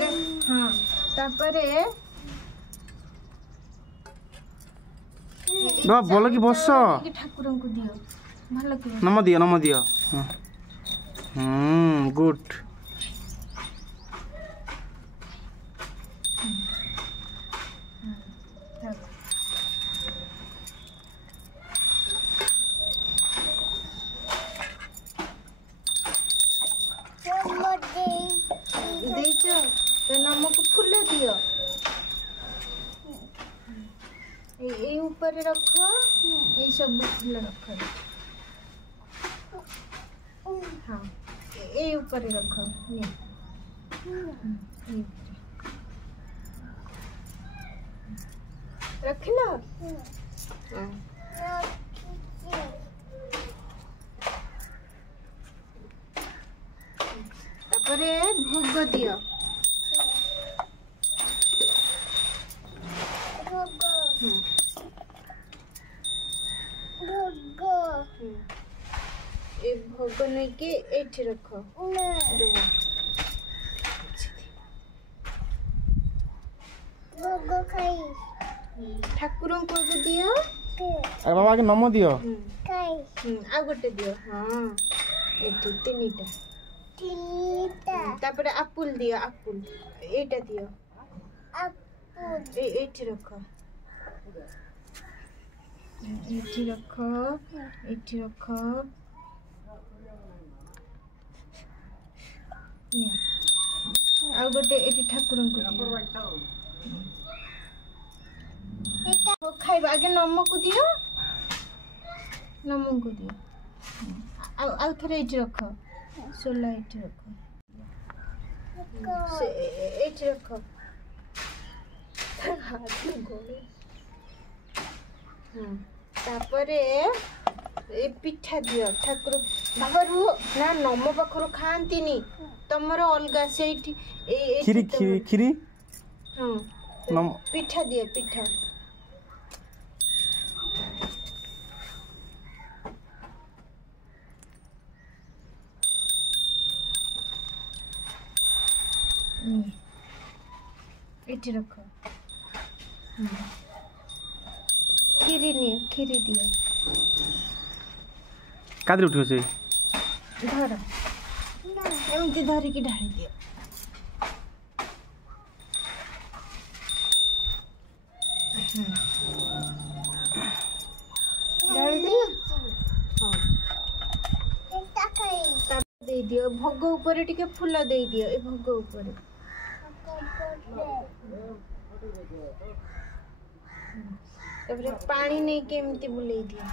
तापरे हाँ तापरे बाबा बोल कि बस ठाकुर को दियो भल कि नम दियो गुड तो नमक फूल दियो ये ऊपर रख ये सब फूल रख हाँ ये ऊपर रख रख लो तापरे भोग दियो ये भोग नहीं के एठी रखो भोग खाई ठाकुर को दियो अरे बाबा के नम दियो खाई आ गोटे दियो हां एठी तीनटा तापरे आपुल दियो आपुल एटा दियो आपुल एठी रखो एठी रखो एठी रखो आ गोटे एठी ठाकुर को दियो खाइबा आगे नमक को दियो आ थरे एठी रखो सोला एठी रखो एठी रखो हाथ गोले तापरे ए पिठा दियो ठाकुर बाबरू ना नम पाखरु खांतीनी तमरो अलगा सेठी खीरी खीरी खीरी हां नम पिठा दियो पिठा एठी रखो खीरी दियो कादर उठियो से धर एमती धरी की ढाली दियो ढाली दियो हां दे दियो भोग ऊपर टिके फूल दे दियो ए भोग ऊपर तबरे पानी नहीं केमती बुले दियो